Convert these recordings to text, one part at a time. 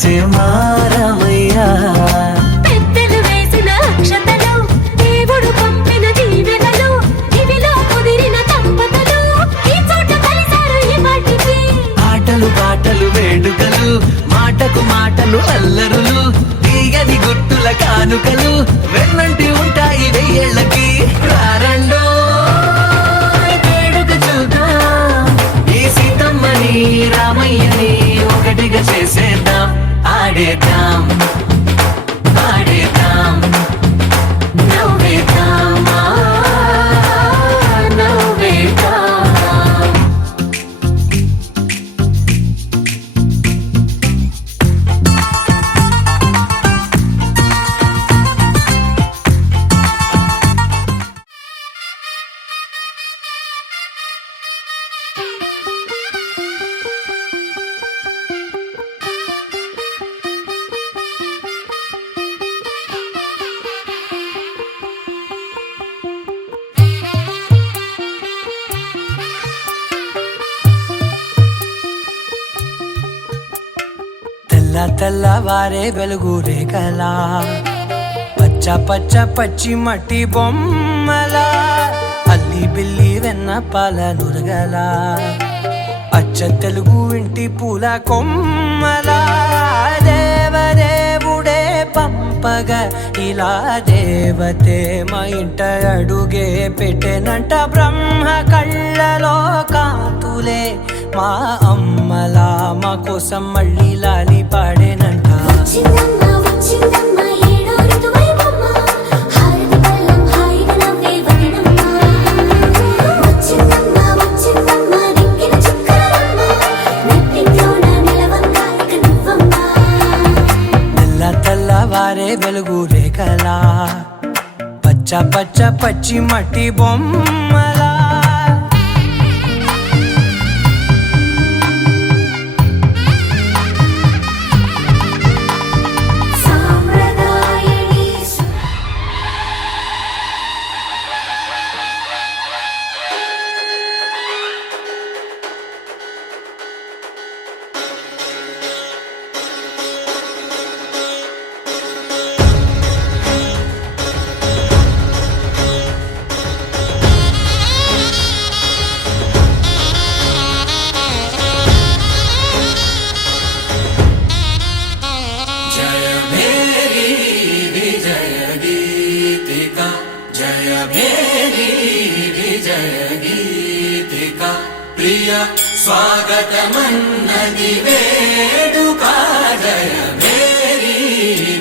వచ్చే మారమయ్యా. పెద్దలు వేసిన అక్షతలు, దేవుడు పంపిన దీవెనలు, ఇవిలో కుదిరిన దంపతులు ఈ చోట కలిసారు ఇవాటికి. ఆటలు పాటలు వేడుకలు, మాటకు మాటలు అల్లరులు, తీయని గుట్టుల కానుకలు వెన్నంటి ఉంటాయి వెయ్యేళ్ళకి. రారండో వేడుక చూద్దాం, ఈ సీతమ్మని రామయ్యని ఒకటిగా చేసేద్దాం. ఆడేద్దాం ఆడేద్దాం నవ్వేద్దాం నవ్వేద్దాం. తెల్లవారే వెలుగు రేఖలా, పచ్చ పచ్చ పచ్చి మట్టి బొమ్మలా, అల్లి బిల్లి వెన్న పాల నురగలా, అచ్చ తెలుగు ఇంటి పూల కొమ్మలా, దేవదేవుడే పంపగా ఇలా దేవతే మా ఇంట అడుగే పెట్టెనంట. బ్రహ్మ కళ్ళలో కాంతులే మా అమ్మలా మా కోసం మళ్ళీ లాలి పాడేనంట. వచ్చిందమ్మ వచ్చిందమ్మ ఏడో ఋతువైవమ్మ, హారతి పళ్ళం హాయిగా నవ్వే వదనమ్మ. వచ్చిందమ్మ వచ్చిందమ్మ దిక్కిన చుక్కలమ్మ, నెట్టింట్లోన నిలవంగా ఇక నువ్వమ్మ. తెల్లవారే వెలుగు రేఖలా, పచ్చ పచ్చ పచ్చి మట్టి బొమ్మలా. సాంప్రదాయని జయ భేరి విజయ గీతిక, జయ భేరి విజయ గీతిక, ప్రియ స్వాగతమన్నది వేడుక. జయ భేరి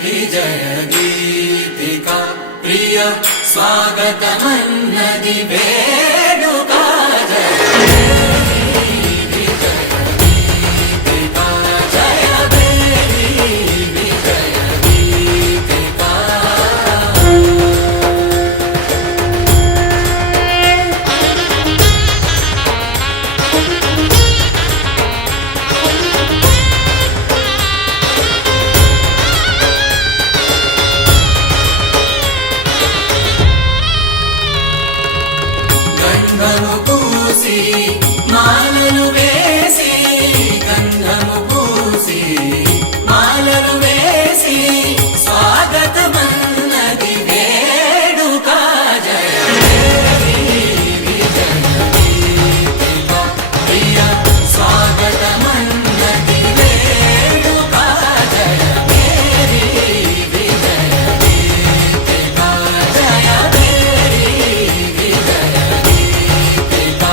విజయ గీతిక, ప్రియ స్వాగతమన్నది వేడుక. జయ గంధము పూసి మాలలు వేసి, గంధము పూసి మాలలు వేసి, స్వాగతమన్నది వేడుక. జయ భేరి విజయ గీతిక, ప్రియ స్వాగతమన్నది వేడుక. జయ భేరి విజయ గీతిక, జయ భేరి విజయ గీతిక.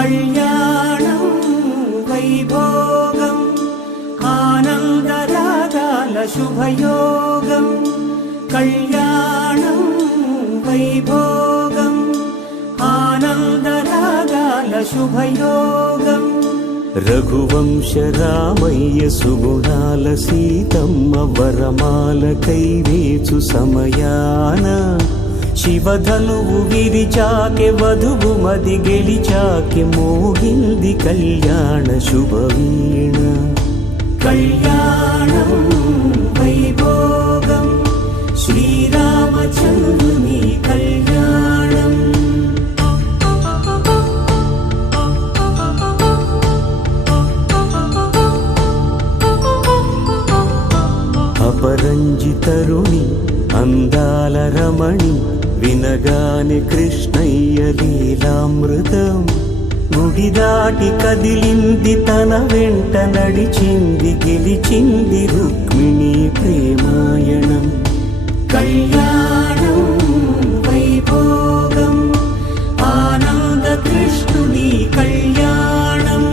కళ్యాణం వైభోగం ఆనందరాగాల శుభయోగం కళ్యాణం వైభోగం ఆనందరాగాల శుభయోగం రఘువంశ రామయ్య సుగుణాల సీతమ్మ వరమాల కైవేచు సమయాన శివధనువు విరిచాకె వధువు మది గెలిచాకె మోగింది కళ్యాణ శుభవీణ కళ్యాణం వైభోగం శ్రీరామచంద్రుని కళ్యాణం అపరంజితరుణి అందాల రమణి వినగానే కృష్ణయ్య లీలామృతం గుడి దాటి కదిలింది తన వెంట నడిచింది గెలిచింది రుక్మిణి ప్రేమాయణం కళ్యాణం వైభోగం ఆనంద కృష్ణుని కళ్యాణం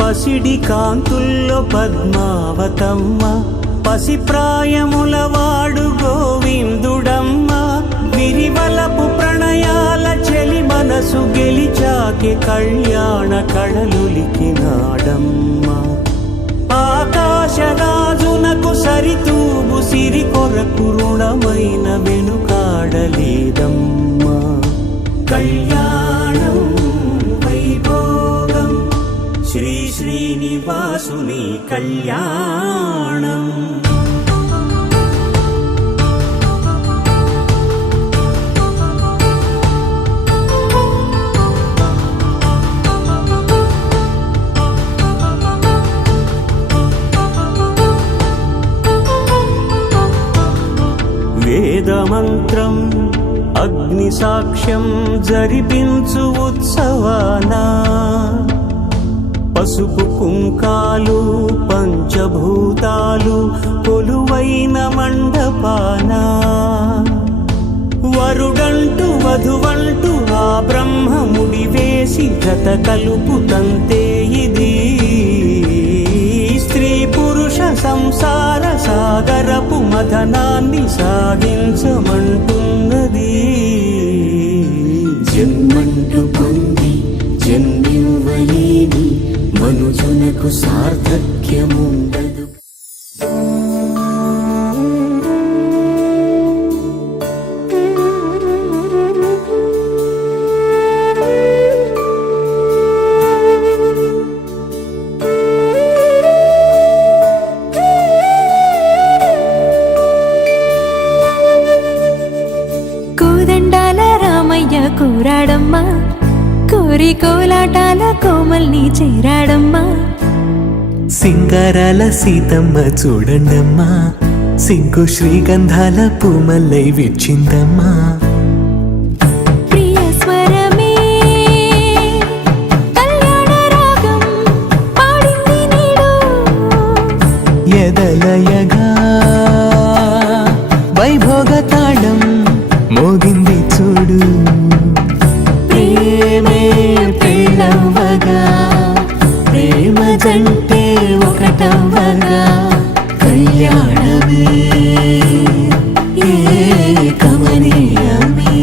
పసిడి కాంతుల్లో పద్మావతమ్మ పసిప్రాయముల వాడు గోవిందుడమ్మ విరివలపు ప్రణయాల చెలి మనసు గెలిచాకే కళ్యాణ కళలులికినాడమ్మ ఆకాశరాజునకు సరితూగు సిరి కొరకు రుణమైన వెనుకాడలేదమ్మ కళ్యాణం వైభోగం శ్రీ శ్రీనివాసుని కళ్యాణం వేదమంత్రం అగ్ని సాక్ష్యం జరిపించు ఉత్సవానా పసుపు కుంకాలు పంచభూతాలు కొలువైన మండపాన వరుడంటూ వధువంటూ ఆ బ్రహ్మముడి వేసి జత కలుపుతంతే ఇది స్త్రీ పురుష సంసార సాగరపు మథనాన్ని సాగించమంటున్నది జన్మంటూ పొంది జన్మివ్వలేని మనుజునకు సార్థక్యముండదు కోదండాల రామయ్య కూరాడమ్మా కోరి కోలాటాల కోమల్ని చేరాడమ్మా సింగారాల సీతమ్మ చూడండమ్మా సింకు శ్రీగంధాల పూమల్లై విచ్చిందమ్మా ప్రియ స్వరమే కళ్యాణ రాగం పాడింది నీడు ఎదలయగా వైభోగ తాళం మోగింది చూడు ప్రేమే పెళ్ళవ్వగా ప్రేమ జంటే ఒకటవ్వగా కళ్యాణమే ఏకమనీయమే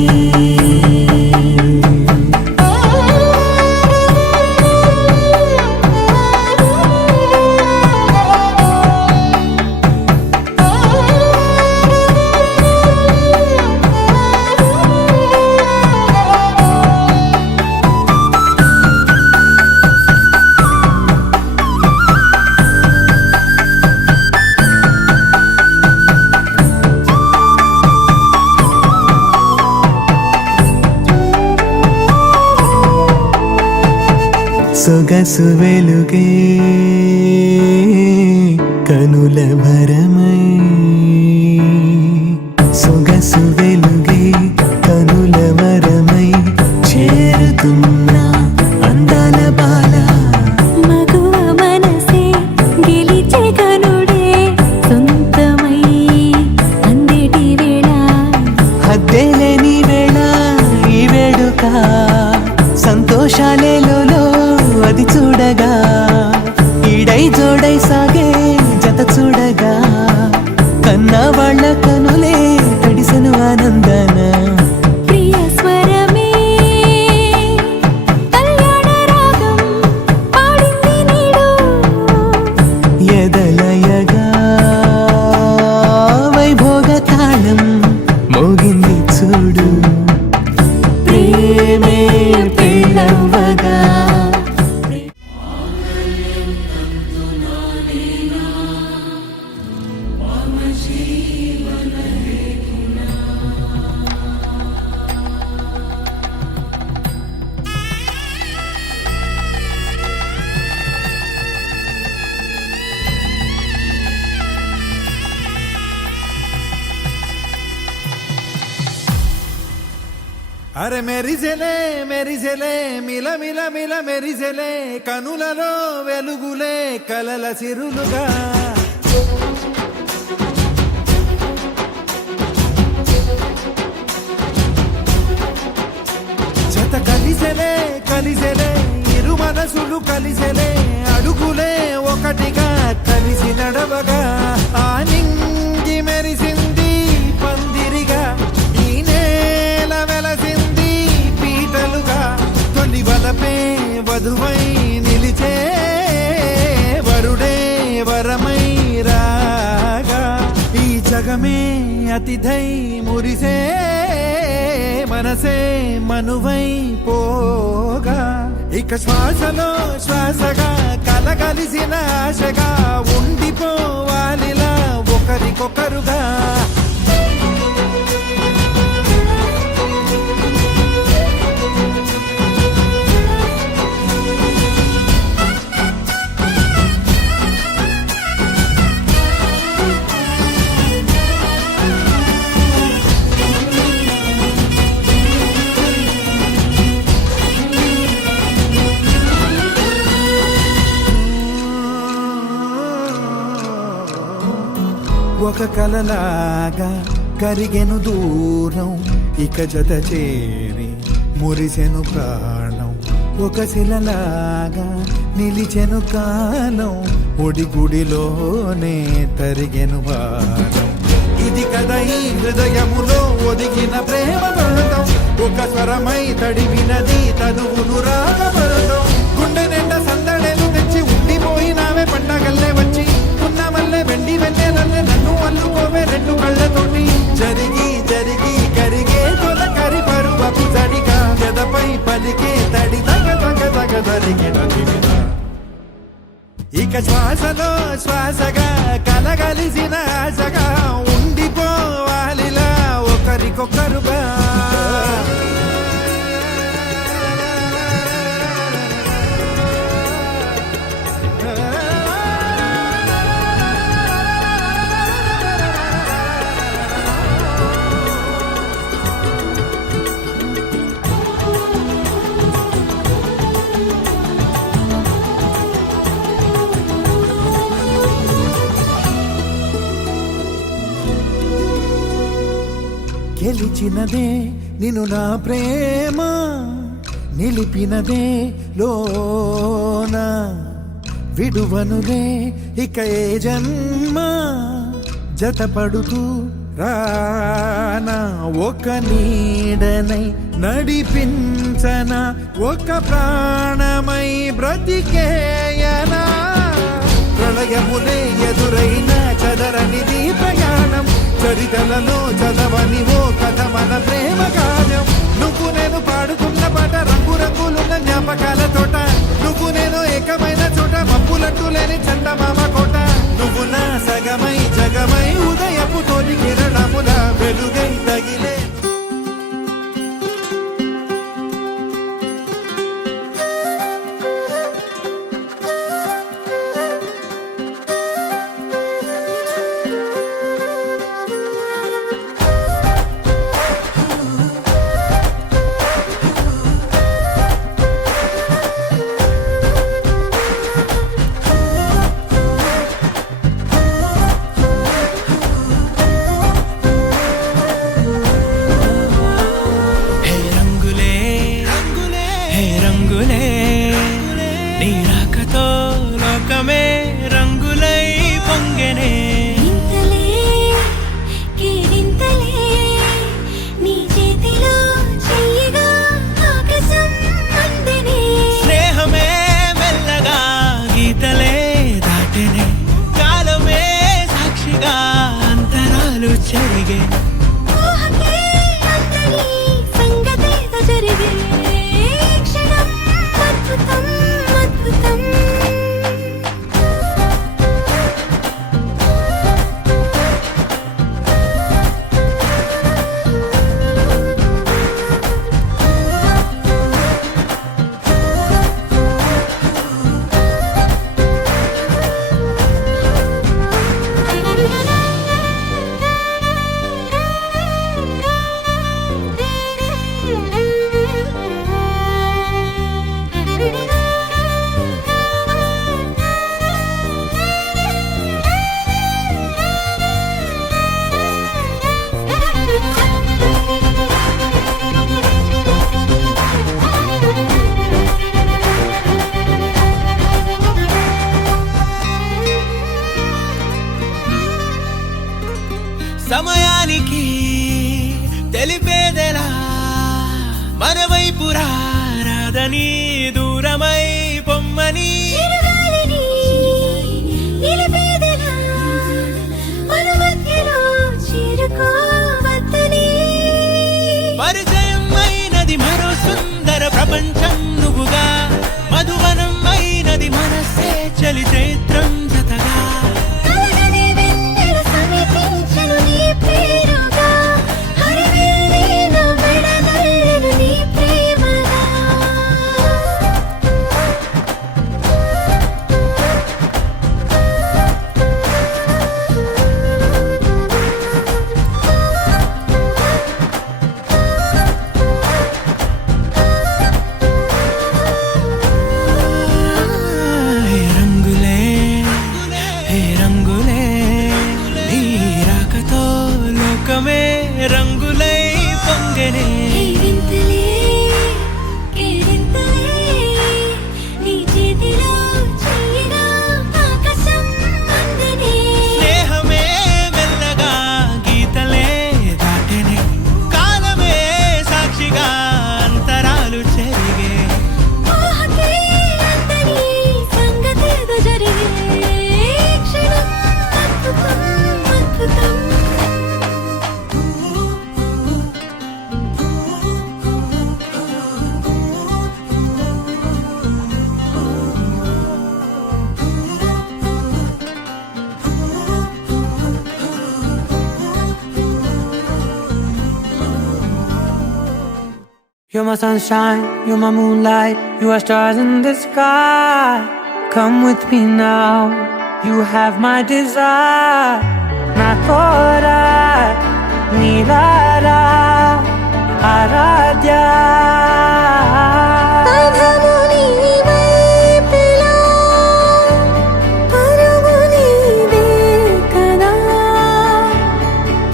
సొగసు వెలుగే కనుల భరమై సొగసు వెలుగే కనుల వరమై చేరుతున్నా అందాల బాల మగువ మనసే గెలిచే కనుడే సొంత చూడగా కన్నా వాళ్ళ కనులే తడిసెను ఆనందన ప్రియ స్వరమే కళ్యాణ రాగం పాడింది నీడు ఎదలయగా వైభోగ తాళం మోగింది చూడు ప్రేమే పెళ్ళవగా అరే మెరిసెలే మెరిసెలే మిల మిల మిల మెరిసెలే కనులలో వెలుగులే కలల సిరులుగా జత కలిసెలే కలిసెలే ఇరు మనసులు కలిసెలే అడుగులే ఒకటిగా కలిసి నడవగా ఆ నింగి మెరిసింది పందిరిగా ఈ నేల వెలసింది పీటలుగా తొలి వలపే వధువై నిలిచే వరుడే వరమై రాగా ఈ జగమే అతిథై మురిసే మనసే మనువై పోగా ఇక శ్వాసలో శ్వాసగా కలగలిసిన ఆశగా ఉండిపోవాలిలా ఒకరికొకరుగా ఒక కలలాగా కరిగెను దూరం ఇక జత చేరి మురిసెను ప్రాణం ఒక శిలలాగా నిలిచెను కాలం ఒడిగుడిలోనే తరిగెను వారం ఇది కదా ఈ హృదయములో ఒదిగిన ప్రేమ బంధం ఒక స్వరమై తడివినది తనువును రాగబంధం గుండె నిండా సందడేలు తెచ్చి ఉండిపోయినావే పండగల్లే వచ్చి ఉన్న మల్లె వెండి వెన్నెలల్లే నన్ను అల్లుకోవే రెండు కళ్ళతోటి జరిగి జరిగి కరిగే తొలకరి పరువపు తడిగా గదపై పలికే తడి తగ తగ తగ తరిగిన దివిన ఇక శ్వాసలో శ్వాసగా కలగలిసిన ఆశగా ఉండిపోవాలిలా ఒకరికొకరుగా గెలిచినదే నిన్ను నా ప్రేమ నిలిపినదే లోన విడువనులే ఇక ఏ జన్మ జతపడుతూ రానా ఒక నీడనై నడిపించన ఒక ప్రాణమై బ్రతికేయనా ప్రళయములే ఎదురైన చదరనిది ప్రయాణం చరితలలో చదవని ఓ కథ మన ప్రేమ కావ్యం నువ్వు నేను పాడుకున్న పాట రంగు రంగులున్న జ్ఞాపకాల తోట నువ్వు నేను ఏకమైన చోట మబ్బులంటూ లేని చందమామ కోట నువ్వు నా సగమై జగమై ఉదయపు తోటి కిరణముల వెలుగై తగిలే చెరిగే ఊహకే అందని సంగతేదో జరిగే క్షణం అద్భుతం అద్భుతం సమయానికి తెలిపేదెలా మన వైపు రాదని దూరమై పొమ్మని చిరుగాలిని నిలిపేదెలా మన మధ్యలో చేరుకోవద్దని పరిచయం అయినది మరో సుందర ప్రపంచం నువ్వుగా మధువనం అయినది మనసే చలి చైత్రం జతగా కలగని వెన్నెల సమీపించను నీ పేరుగా హరివెల్లి నా మెడనల్లను నీ ప్రేమగా హే రంగులే హే రంగులే నీ రాకతో లోకమే రంగులై పొంగనే వింతలే కేరింతలే నీ చేతిలో చెయ్యగా ఆకాశం అందనే స్నేహమే మెల్లగా గీతలే దాటెనే కాలమే సాక్షిగా అంతరాలు చెరిగే ఊహకే అందని సంగతేదో జరిగే క్షణం అద్భుతం అద్భుతం You're my sunshine, you're my moonlight, you are stars in the sky. Come with me now, you have my desire. Na tora, nilara, aradya. పదము నీ వైపులా పరుగు నీదే కదా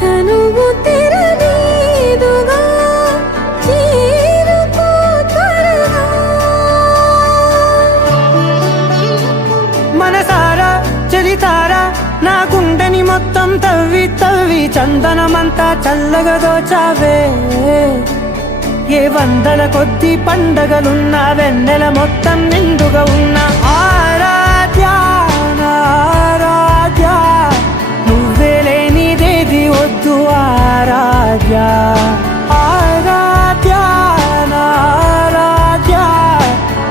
తనువు తెరనీదుగా చేరుకో త్వరగా మనసారా చలితారా నా గుండెని మొత్తం తవ్వి తవ్వి చందనమంతా చల్లగా దోచావే ఏ వందల కొద్ది పండగలున్నా వెన్నెల మొత్తం నిండుగా ఉన్న ఆరాధ్య నా ఆరాధ్య నువ్వే లేనిదేది వద్దు ఆరాధ్య ఆరాధ్య నా ఆరాధ్య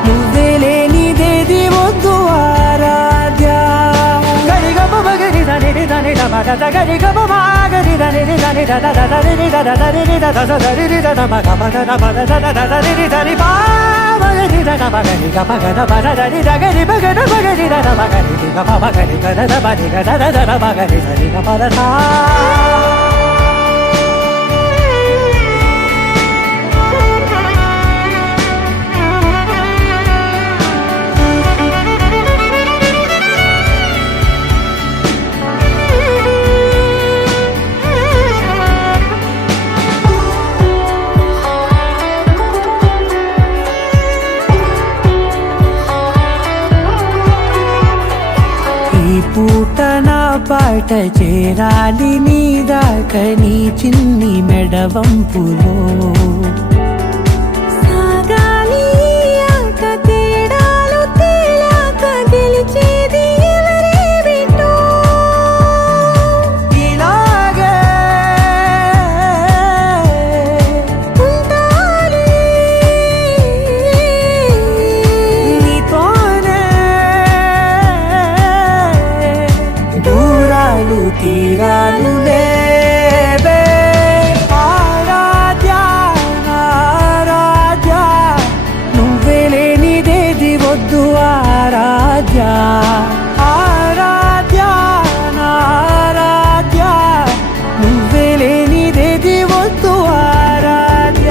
నువ్వే లేనిదేది వద్దు ఆరాధ్య గరిగమ మగరి దని దని మగ గరిగమ మాగరి దని దని దని దని దని దని మగ మగ మగ దని దని మగరి దని మగరి మగ మగ దని గరి మగ మగరి దని మగరి గమ మగరి గద మగరి గద ద మగరి దని మగ దా ఈ పూట నా పాట చేరాలి నీ దాకా నీ చిన్ని మెడవంపులో సాగాలి ఆట తేడాలు తేలాక గెలిచేది ఎవరేమిటో ఇలాగే తీరాలు లేవే ఆరాధ్య ఆరాధ్య నువ్వే లేనిదేది వద్దు ఆరాధ్య ఆరాధ్య ఆరాధ్య నువ్వే లేనిదేది వద్దు ఆరాధ్య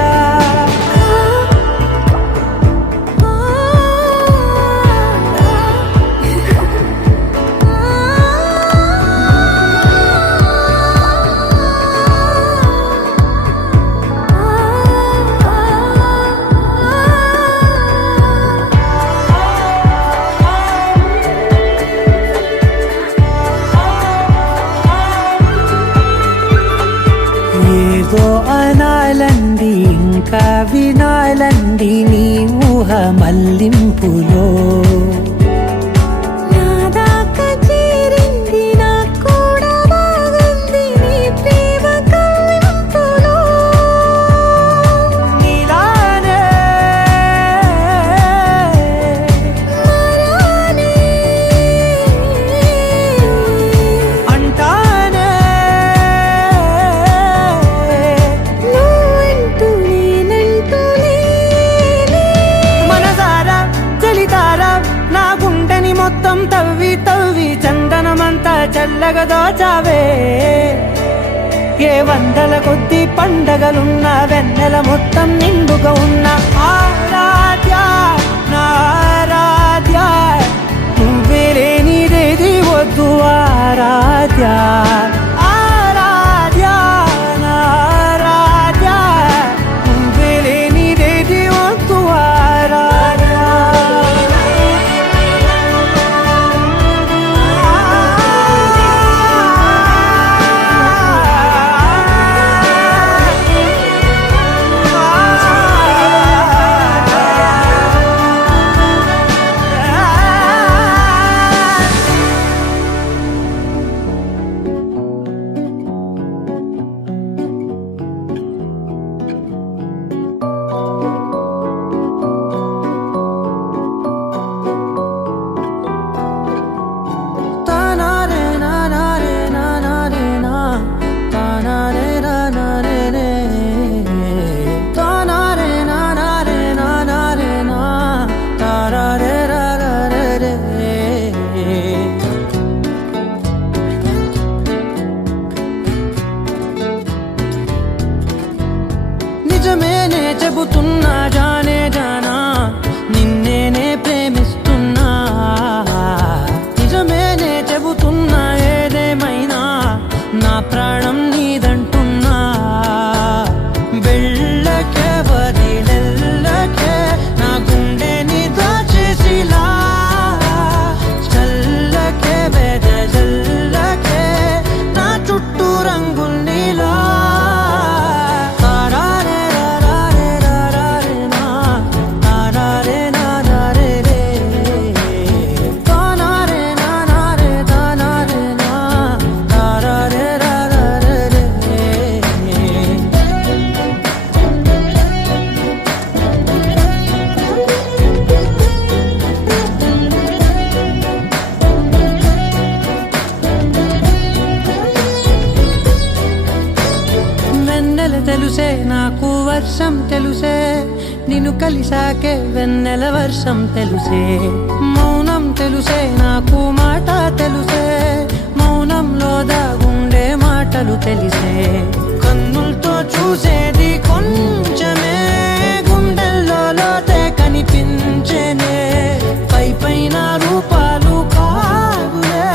ఏదో అనాలంది ఇంకా వినాలంది నీ ఊహ మల్లింపులో నా దాకా చేరింది నాకు కూడా బాగుంది నీ ప్రేమ కవ్వింపులో నీలానే మరానే అంటానే నువ్వంటూ నేనంటూ లేనే మనసారా చలితారా నా గుండెని మొత్తం తవ్వి తవ్వి చందనమంతా చల్లగా దోచావే ఏ వందల కొద్ది పండగలున్న వెన్నెల మొత్తం నిండుగా ఉన్న ఆరాధ్య నా ఆరాధ్య నువ్వే లేనిదేది వద్దు ఆరాధ్య ఆరాధ్య నా ఆరాధ్య నువ్వే లేనిదేది వద్దు ఆరాధ్య నిజమేనే చెబుతున్నా జానే జానా నిన్నేనే ప్రేమిస్తున్నా నిజమేనే చెబుతున్నా ఏదేమైనా నా ప్రాణం నీదంటున్నా వెళ్ళకే వదిలెల్లకే నా గుండెని దాచేసిలా చల్లకే వెదజల్లకే నా చుట్టూ రంగుల్నిలా తారారే రారే రారే నా తారారే నారే రే తానారే నారే తానారే నా తారారే రారే రే వెన్నెల తెలుసే నాకు వర్షం తెలుసే నిన్ను కలిసాకే వెన్నెల వర్షం తెలుసే మౌనం తెలుసే నాకు మాట తెలుసే మౌనంలో దాగుండే మాటలు తెలిసే కన్నులతో చూసేది కొంచెమే గుండెల్లో లోతే కనిపించేనే పై పైన రూపాలు కాదులే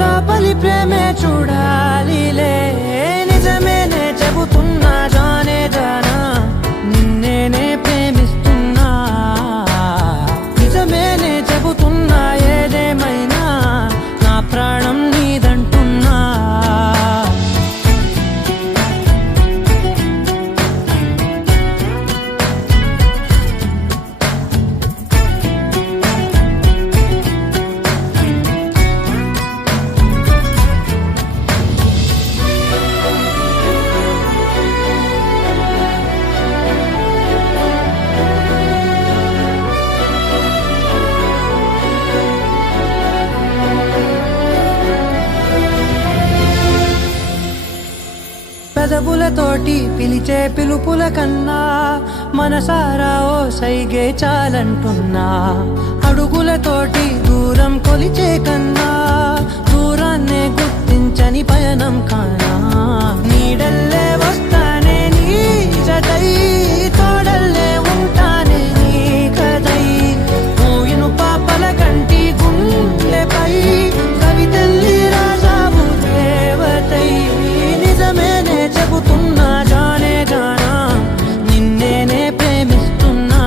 లోపలి ప్రేమే చూడాలిలే నిజమేనే చెబుతున్నా జానే జానా నిన్నేనే ప్రేమిస్తున్నా నిజమేనే చెబుతున్నా ఏదేమైనా నా ప్రాణం నీదంటున్నా పెదవులతోటి పిలిచే పిలుపుల కన్నా మనసారా ఓ సైగే చాలంటున్నా అడుగులతోటి దూరం కొలిచే కన్నా దూరాన్నే గుర్తించని పయనం కానా నీడల్లే వస్తానే నీ జతై తోడల్లే ఉంటానే నీ కదై మూయిను పాపల కంటి గుండెపై కవితల్లి రాజావు దేవతై నిజమేనే చెబుతున్నా జానే జానా నిన్నేనే ప్రేమిస్తున్నా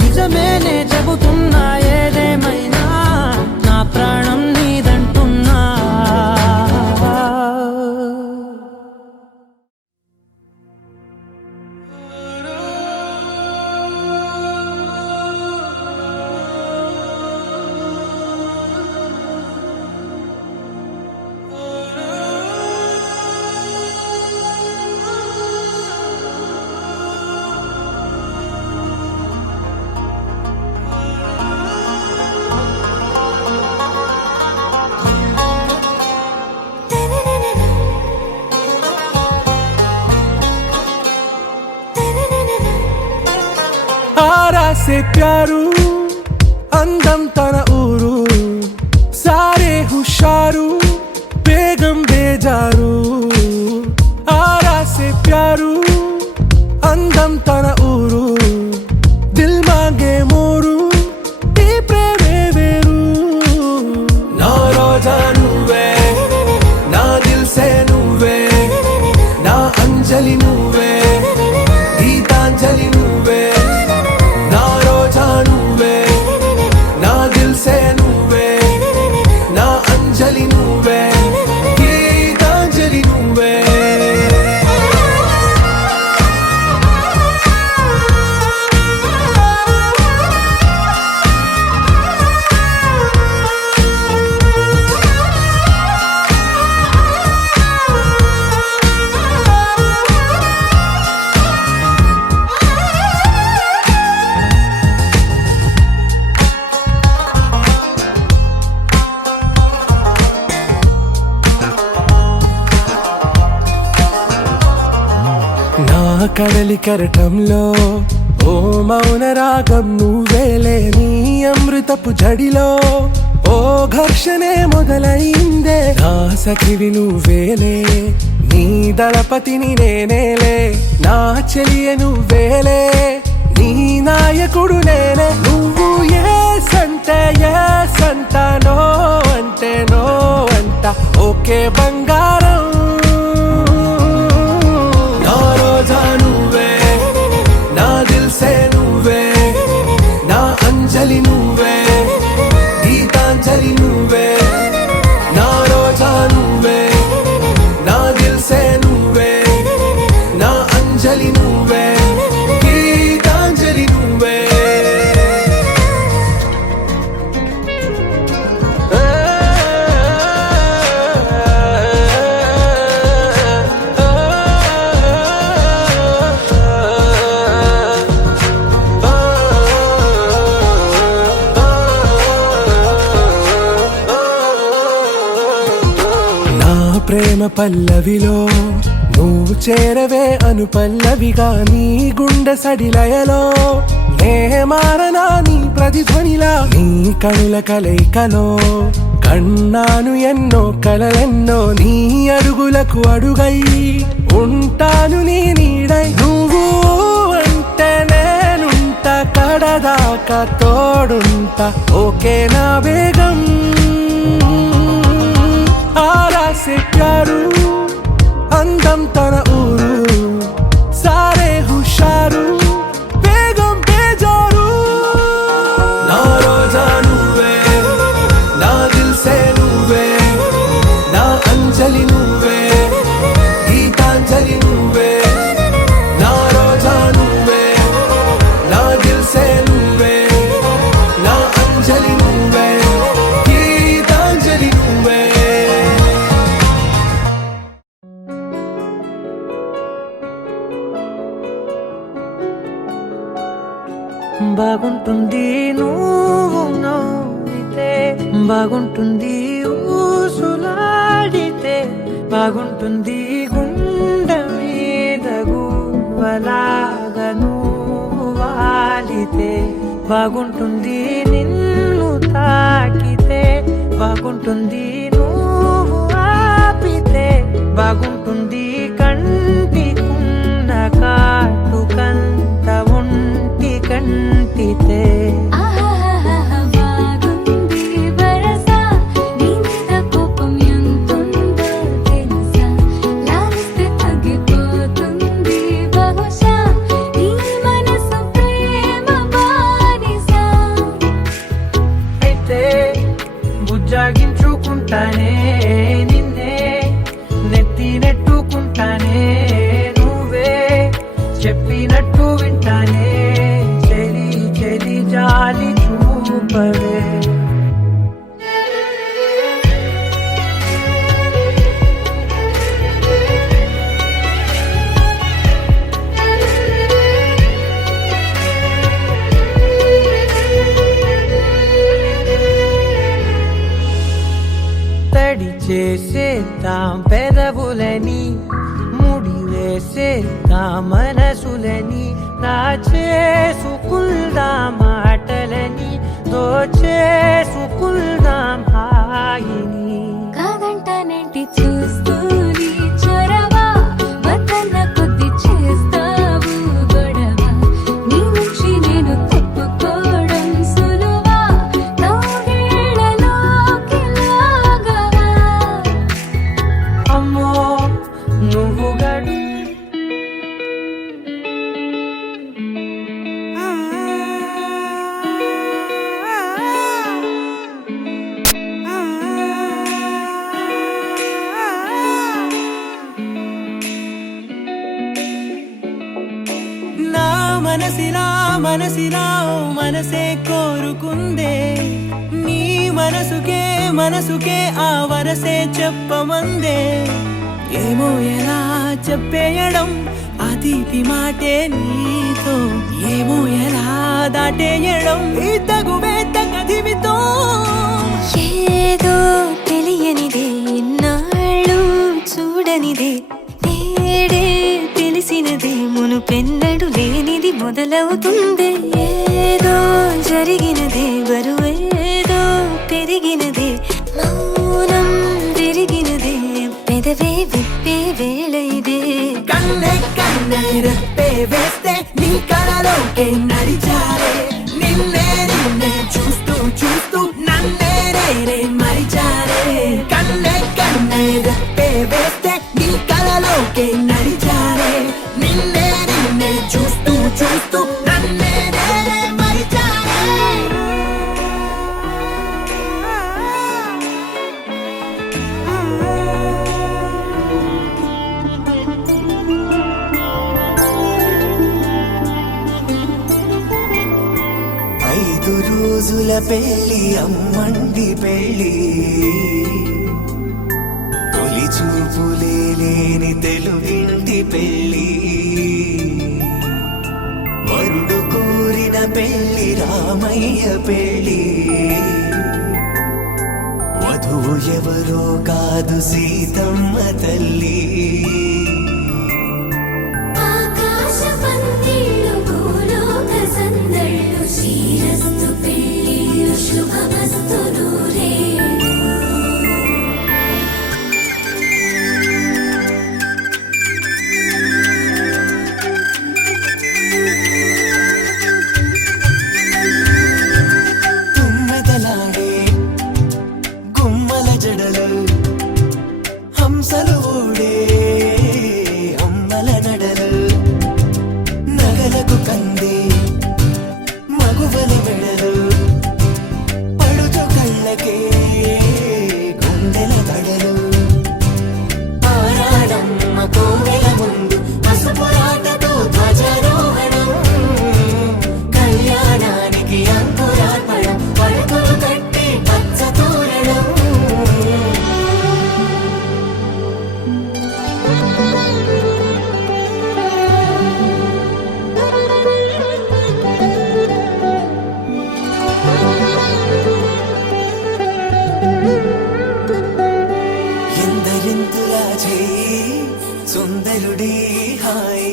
నిజమేనే చెబుతున్నా ఏదేమైనా నా ప్రాణం నీదంటున్నా आरा से प्यारू అందం తన ఊరు సారే హుషారు బేగం బేజారు ఆరా సే ప్యారు అందం తన ఊరు దిల్ మాంగే మోరు ఈ ప్రేమే వేరు నా రోజా నువ్వే నా దిల్ సే నువ్వే నా అంజలి నువ్వే గీతాంజలి నువ్వే నా రోజా నువ్వే నా దిల్ సే నువ్వే నా అంజలి నువ్వే గీతాంజలి నువ్వే నా కడలి కరటంలో ఓ మౌన రాగం నువ్వేలే నీ అమృతపు జడిలో ఓ ఘర్షణే మొదలైందే నా సఖివి నువ్వేలే నీ దళపతిని నేనేలే నా చెలియ నువ్వేలే నీ నాయకుడు నేనే నువ్వు ఏ సంట నో అంటే నో అంట ఓకే బంగారం నా రోజా నువ్వే నా దిల్ సే నువ్వే నా అంజలి నువ్వే గీతాంజలి నువ్వే నా రోజా నువ్వే నా దిల్ సే నువ్వే నా అంజలి నువ్వే గీతాంజలి నువ్వే ప్రేమ పల్లవిలో నువ్వు చేరవే అను పల్లవిగా నీ గుండె సడిలయలో నే మారనా నీ ప్రతిధ్వనిలా నీ కనుల కలయికలో కన్నాను ఎన్నో కలలెన్నో నీ అడుగులకు అడుగై ఉంటాను నీ నీడై నువ్వు అంటే నేనుంట కడదాకా తోడుంటా ఓకే నా బేగం ఆరా సే ప్యారు అందం తన ఊరు సారే హుషారు బేగం బేజారు నా రోజా నువ్వే నా దిల్ సే నువ్వే నా అంజలి నువ్వే గీతాంజలి నువ్వే నా రోజా నువ్వే నా దిల్ సే నువ్వే నా అంజలి నువ్వే గీతాంజలి నువ్వే బాగుంటుంది నువ్వు నవ్వితే బాగుంటుంది ఊసులాడితే బాగుంటుంది గువ్వలాగా నువ్వు వాలితే బాగుంటుంది, నిన్ను తాకితే బాగుంటుంది, నువ్వు ఆపితే బాగుంటుంది, కంటికున్న కాటుకంత ఒంటి కంటితే ఆహాహాహా బాగుంది వరస నీ మీద కోపం ఎంతుందో తెలుసా లాలిస్తే తగ్గిపోతుంది బహుశా నీ మనసు ప్రేమ బానిస అయితే బుజ్జాగించుకుంటానే నిన్నే నెత్తి నెట్టుకుంటానే నువ్వే చెప్పినట్టు వింటానే చెలి చెలి జాలి చూపవే తడి చేసేద్దాం పెదవులని, ముడి వేసేద్దాం మనసులని, నా చేసుకుందాం మాటలని, దోచేసుకుందాం హాయిని. కాదంటానేంటి చూస్తూ నీ చొరవ వద్దన్న కొద్ది చేస్తావు గొడవ నీ నుంచి నేను తప్పుకోవడం సులువా నవ్వేళ్ళలోకి లాగవా అమ్మో నువ్వు గడు నా మనసిలా మనసిలా ఓ మనసే కోరుకుందే, నీ మనసుకే మనసుకే ఆ వరసే చెప్పమందే. ఏమో ఎలా చెప్పేయడం ఆ తీపి మాటే నీతో, ఏమో ఎలా దాటేయడం ఈ తగువే తగదిమితో. ఏదో తెలియనిదే ఇన్నాళ్ళు చూడనిదే నేడే తెలిసినదే మునుపెన్నడు లేనిది మొదలవుతుంది ఏదో జరిగినదే బరువేదో పెరిగినదే మౌనం విరిగినదే పెదవే విప్పే వేళ ఇదే కన్నే కన్నే రెప్పే వేస్తే నీ కళలోకే నడిచారే, నిన్నే నిన్నే చూస్తూ చూస్తూ నన్నే నేనే మరిచారే. కన్నే కన్నే రెప్పే వేస్తే నీ కళలోకే నడిచారే, నిన్నే నిన్నే చూస్తూ చూస్తూ నన్నే నేనే మరిచారే. ఐదు రోజుల పెళ్లి అమ్మండి పెళ్లి, తొలి చూపులే లేని తెలుగింటి పెళ్లి, వరుడు కోరిన పెళ్లి రామయ్య పెళ్లి, వధువు ఎవరో కాదు సీతమ్మ తల్లి. ఆకాశ పందిళ్ళు భూలోక సందళ్ళు శ్రీరస్తు పెళ్ళిళ్ళు శుభమస్తు నూరేళ్ళు తుమ్మెదలాడే గుమ్మల జడలు హంసలు ఊడే అమ్మల నడలు, నగలకు కంది మగువల మెడలు, పడుచు కళ్ళకే గుండెల తడలు, ఆరాడమ్మ కోవెల ముందు పసుపురాటతో ధ్వజారోహణం, కళ్యాణానికి అంకురార్పణం పడకలు కట్టి పచ్చ తోరణం. ఎందరింతులా చేయి సుందరుడి హాయి,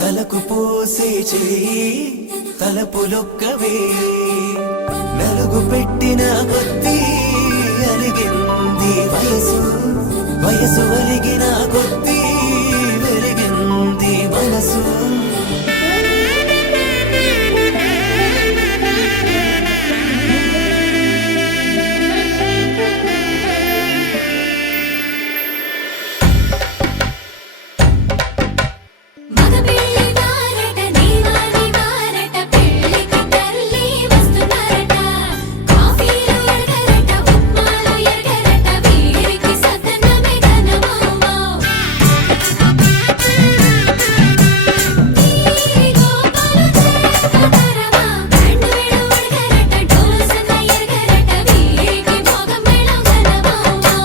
తలకు పోసే చేయి తలపులొక్కవే నలుగు పెట్టిన కొద్దీ అలిగింది వయసు వయసు అలిగిన కొద్దీ వెలిగింది మనసు మగ పెళ్లి వారట దీవాని వారట పెళ్లికి తల్లి వస్తున్నారట కాఫీలు ఎరగరట ఉప్మాలు ఎరగరట వీరికి సదనమే ఘనమౌమౌ ఈ గోపాలు చేతరమా బ్యాండ్ మేళం ఎరగరట డోలు సన్న ఎరగరట వీరికి భోగ మేళం ఘనమౌమౌ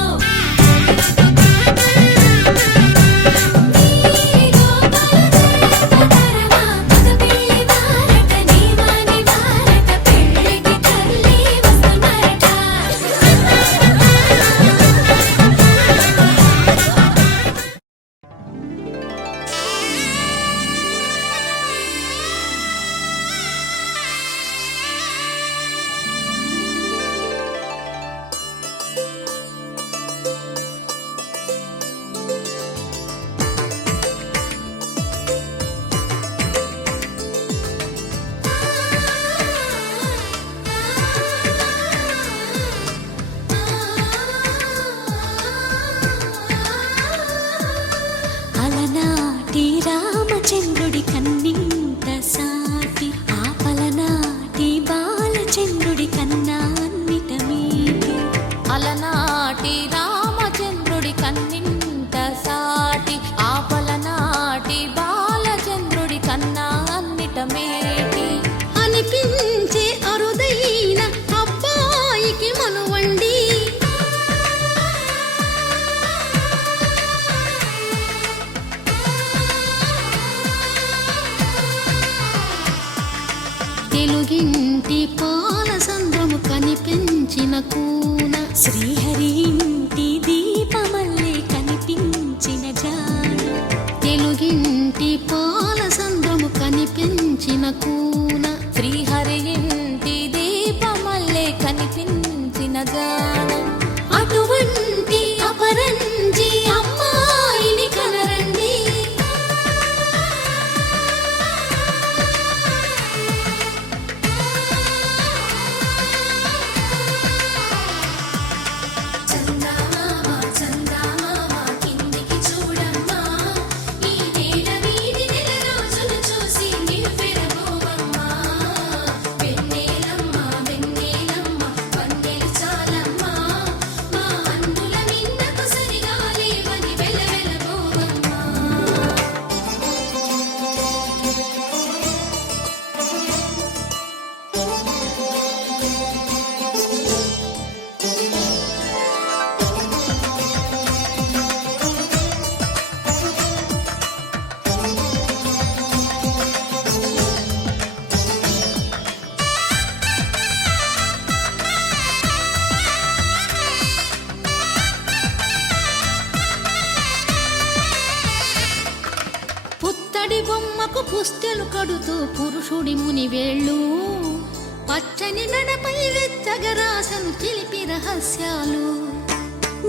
అలనాటి రామచంద్రుడి కన్నింత సాటి ఆపలనాటి బాలచంద్రుడి కన్నా అన్నిట మీటి అలనాటి రామచంద్రుడి కన్నింత సాటి ఆపలనాటి బాలచంద్రుడి కన్నా అన్నిట మేటి అనిపించే అరుదైన అబ్బాయికి మనువండి తెలుగింటి పాలసంద్రము కనిపించిన కూన శ్రీహరి ఇంటి దీపమల్లే కనిపించిన జాన తెలుగింటి పాలసంద్రము కనిపించిన కూన శ్రీహరి ఇంటి దీపమల్లే కనిపించిన జాన అటువంటి అపరంజి అమ్మాయిని కనరండి చందమామ చందమామ కిందికి చూడమ్మా ఈ నేల వీధి నెల రోజులు చూసి నివ్వెరబోవమ్మా వెన్నెలమ్మ వెన్నెలమ్మ వన్నెలు చాలమ్మా మా అన్నుల నిన్నకు సరిగా లేవని వెలవెలబోవమ్మా పుత్తడి బొమ్మకు పుస్తెలు కడుతూ పురుషుడి ముని వేళ్ళు పచ్చని నడపై వెచ్చగరాసను చిలిపి రహస్యాలు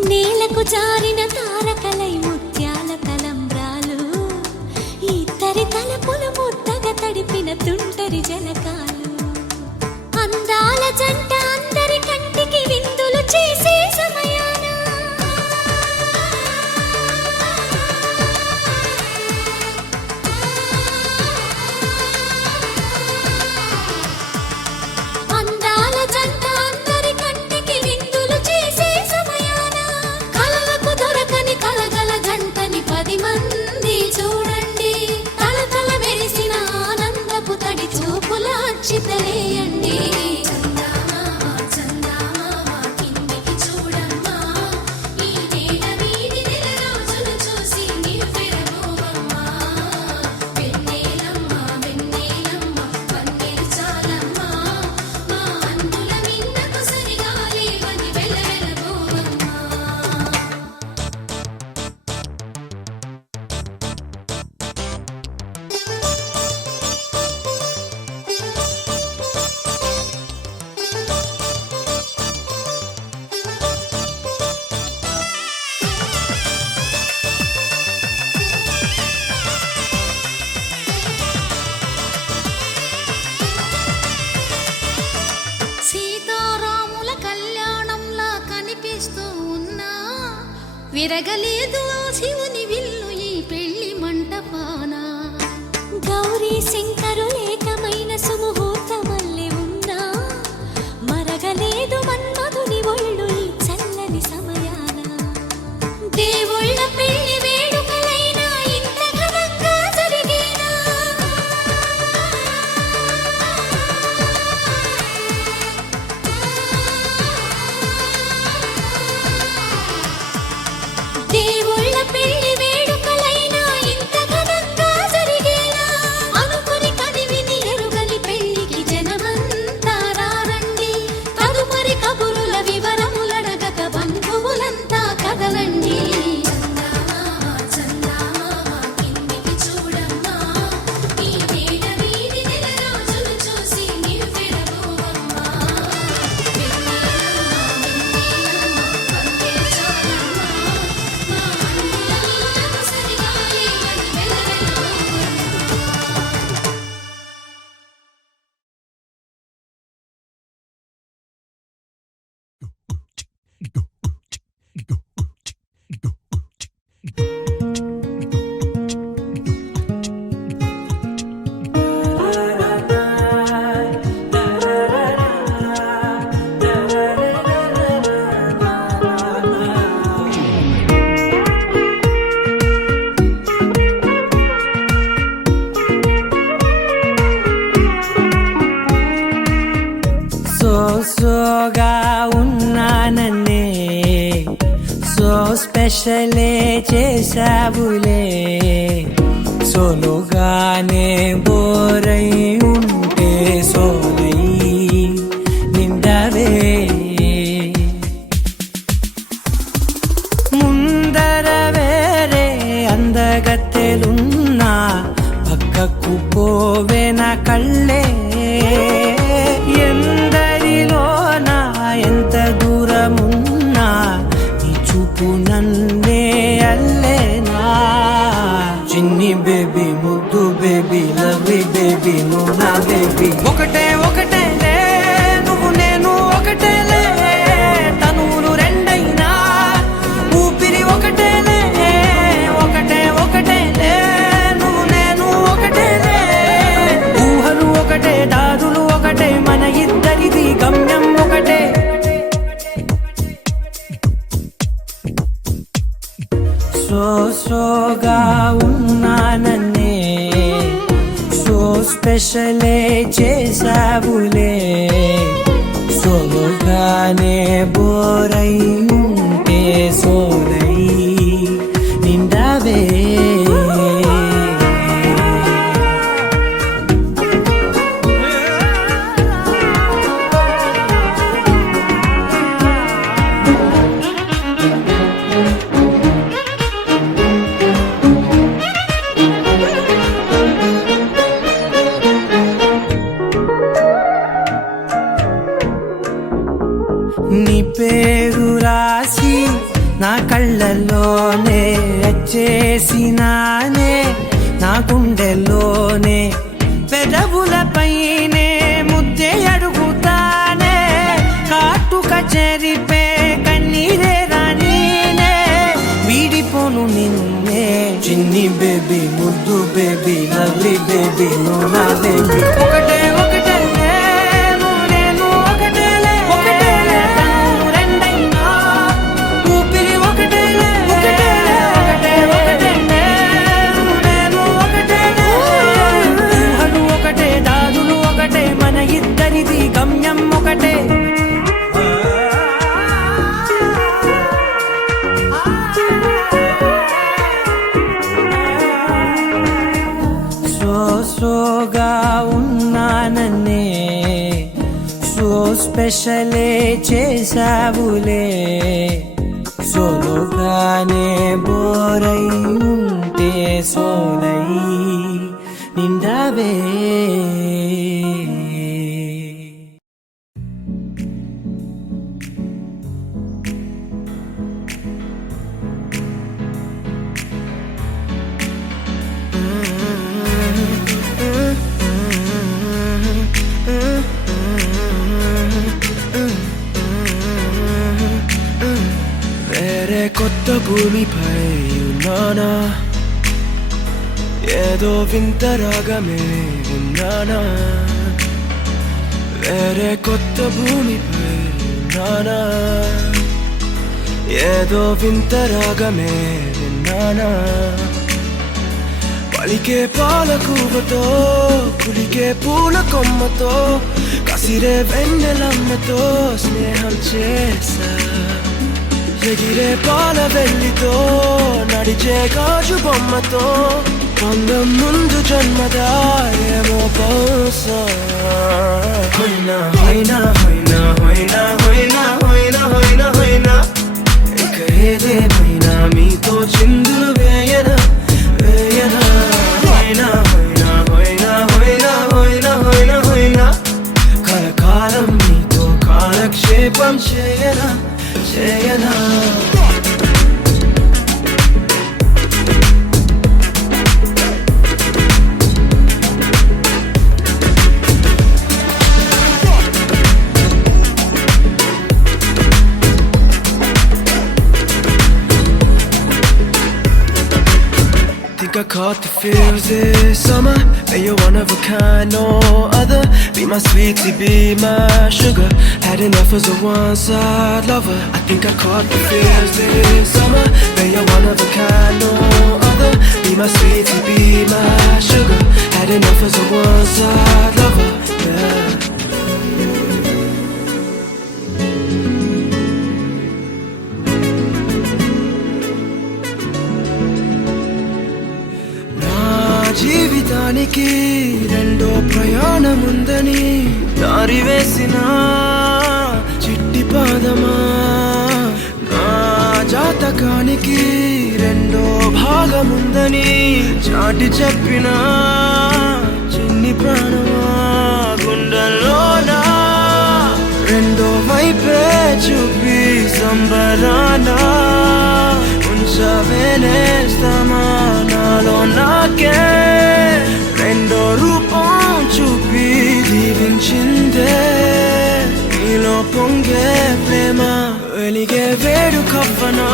నేలకు జారిన తారకలై ముత్యాల తలంబ్రాలు ఇద్దరి తలపులు ముద్దగా తడిపిన తుంటరి జలకాలు అందాల జంట అందరి కంటికి విందులు చేసే సమయాన అందాల జంట అందరి కంటికి విందులు చేసే సమయాన కలలకు దొరకని విరగలేదు ఆ శివుని విల్లు ఈ పెళ్లి మంటపాన. గౌరీ శంకరులేకమైన సుముహూర్తమల్లె ఉన్నా మరగలేదు మన్మధుని ఒళ్ళు ఈ చల్లని సమయాన. దేవుళ్ళ పెళ్లి వేడుకలైనా ఇంత ఘనంగా జరిగేనా? దేవుళ్ళ పెళ్లి వేడుకలైనా ఇంత ఘనంగా జరిగేనా? అనుకుని కనివిని ఎరుగని పెళ్లికి జనమంతా రారండి. తదుపరి కబురుల వివరములడగక బంధువులంతా కదలండి. కిందికి చూడమ్మా, ఈ వేడ వీధి నెలరాజులు చూసి నివ్వెరబోవమ్మా. సోగా ఉన్నానన్నే సో స్పెషలే చేసావులే. సోలుగానే బోరై ఉంటే సోలై నిండవే. ముందర వేరే అందగత్తెలున్నా పక్కకు పోవే నా కళ్ళే. ఎందరిలోనా ఎంత దూరమున్నా నీ చూపు నన్నే అల్లేనా. చిన్ని బేబీ ముద్దు బేబీ లవ్లీ బేబీ నువ్వు నా బేబీ. ఒకటే ఒకటేలే నువ్వు నేను ఒకటేలే. తనువులు రెండైనా ఊపిరి ఒకటేలే. ఒకటే ఒకటేలే నువ్వు నేను ఒకటేలే. ఊహలు ఒకటే దారులు ఒకటే మన ఇద్దరిది గమ్యం ఒకటే. సోగా ఉన్నానన్నే సో స్పెషలే చేసావులే. సోలుగానే బోరై ఉంటే సోలై నిండవే. నీ పేరు రాసి నా కళ్ళల్లోనే వచ్చేసినానే. నా గుండెల్లోనే పెదవులపైనే ముద్దే అడుగుతానే. కాటుక చెరిపే కన్నీరే రానీనే. వీడిపోను నిన్నే చిన్ని బేబీ ముద్దు బేబీ లవ్లీ బేబీ నువ్వు నా బేబీ. ఒకటే ఒకటేలే నువ్వు నేను ఒకటేలే. ఒకటేలే తనువులు రెండైనా ఊపిరి ఒకటేలే. ఒకటేలే ఒకటే ఒకటేలే నువ్వు నేను ఒకటేలే. ఊహలు ఒకటే దారులు ఒకటే మన ఇద్దరిది గమ్యం ఒకటే. సోగా ఉన్నానన్నే సో స్పెషలే చేసావులే. సోలుగానే బోరై ఉంటే సోలై నిండవే. వేరే కొత్త భూమిపై ఉన్నానా ఏదో వింత రాగమే విన్నానా వేరే కొత్త భూమిపై ఉన్నానా ఏదో వింత రాగమే విన్నానా పలికే పాలకూవతో కులికే పూల కొమ్మతో కసిరే వెన్నెలమ్మతో స్నేహం చేసా ఎగిరే పాల వెల్లితో నడిచే గాజు బొమ్మతో అందం ముందు జన్మదా ఏమో బహుశా హోయినా హోయినా హోయినా హోయినా హోయినా హోయినా హోయినా హోయినా ఇక ఏదేమైనా మీతో చిందులు వేయనా వేయనా హోయినా హోయినా హోయినా హోయినా హోయినా హోయినా హోయినా కలకాలం మీతో కాలక్షేపం చేయనా చేయనా I caught the feels this summer. And you're one of a kind, no other. Be my sweetie, be my sugar. Had enough as a one-side lover. I think I caught the feels this summer. And you're one of a kind, no other. Be my sweetie, be my sugar. Had enough as a one-side lover. Yeah. జీవితానికి రెండో ప్రయాణముందని దారి వేసిన చిట్టి పాదమా నా జాతకానికి రెండో భాగముందని చాటి చెప్పిన చిన్ని ప్రాణమా గుండెల్లోనా రెండో వైపే చూపి సంబరానా ఉంచవేనేస్తామా నాలో నాకే రెండో రూపం చూపి దీవించిందే నీలో పొంగే ప్రేమ వెలిగే వేడు కవ్వనా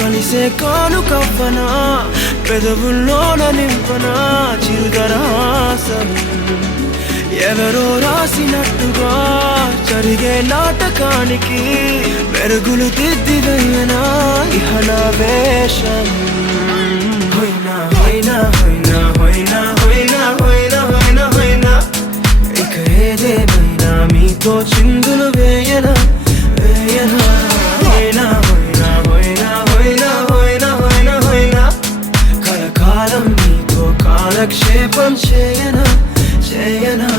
కలిసే కాను కవ్వనా పెదవుల్లోన నింపనా చిరుదరాసం ఎవరో రాసినట్టుగా జరిగే నాటకానికి మెరుగులు దిద్దివయ్యనా ఇహనా వేషం హోయినా హోయినా హోయినా హోయినా హోయినా హోయినా హోయినా హోయినా ఇక ఏదేమైనా మీతో చిందులు వేయనా వేయనా హోయినా హోయినా హోయినా హోయినా హోయినా హోయినా హోయినా కలకాలం మీతో కాలక్షేపం చేయనా చేయనా